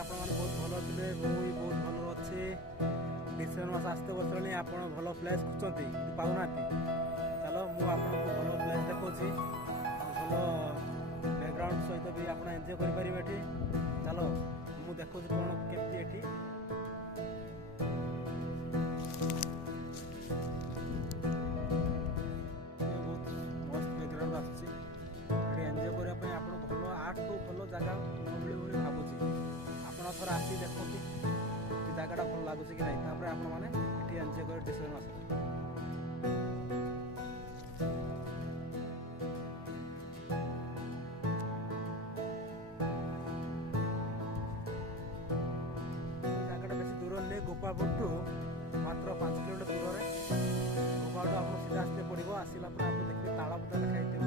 ଆପଣମାନେ ବହୁତ ଭଲ ଥିବେ। ମୁଁ ବି ବହୁତ ଭଲ ଅଛି। ଡିସେମ୍ବର ମାସ ଆସିତେ ବସିଲାଣି, ଆପଣ ଭଲ ପ୍ଲେସ୍ ଖୋଜୁଛନ୍ତି କିନ୍ତୁ ପାଉନାହାନ୍ତି। ଚାଲ ମୁଁ ଆପଣଙ୍କୁ ଭଲ ପ୍ଲେସ୍ ଦେଖାଉଛି, ଭଲ ବ୍ୟାକଗ୍ରାଉଣ୍ଡ ସହିତ ବି ଆପଣ ଏନ୍ଜୟ କରିପାରିବେ ଏଠି। ଚାଲ ମୁଁ ଦେଖାଉଛି କ'ଣ କେମିତି ଏଠି। ବହୁତ ମସ୍ତ ବ୍ୟାକଗ୍ରାଉଣ୍ଡ ଆସୁଛି ଏଠି ଏନ୍ଜୟ କରିବା ପାଇଁ। ଆପଣ ଭଲ ଆଠଠୁ ଭଲ ଜାଗା ନ ମିଳିବ ବୋଲି ଭାବୁଛି। ଆପଣ ଥରେ ଆସି ଦେଖନ୍ତୁ ଏ ଜାଗାଟା ଭଲ ଲାଗୁଛି କି ନାହିଁ, ତାପରେ ଆପଣମାନେ ଏଠି ଏନ୍ଜୟ କରିବେ ଡିସେମ୍ବର ମାସରେ। ଜାଗାଟା ବେଶୀ ଦୂର ନୁହେଁ, ଗୋପାଳପୁରଠୁ ମାତ୍ର 5 କିଲୋମିଟର ଦୂରରେ। ଗୋପାଳଠୁ ଆପଣ ସିଧା ଆସିତେ ପଡ଼ିବ। ଆସିଲା ପରେ ଆପଣ ଦେଖିବେ ତାଳପଦା ଲେଖା ହେଇଥିବ।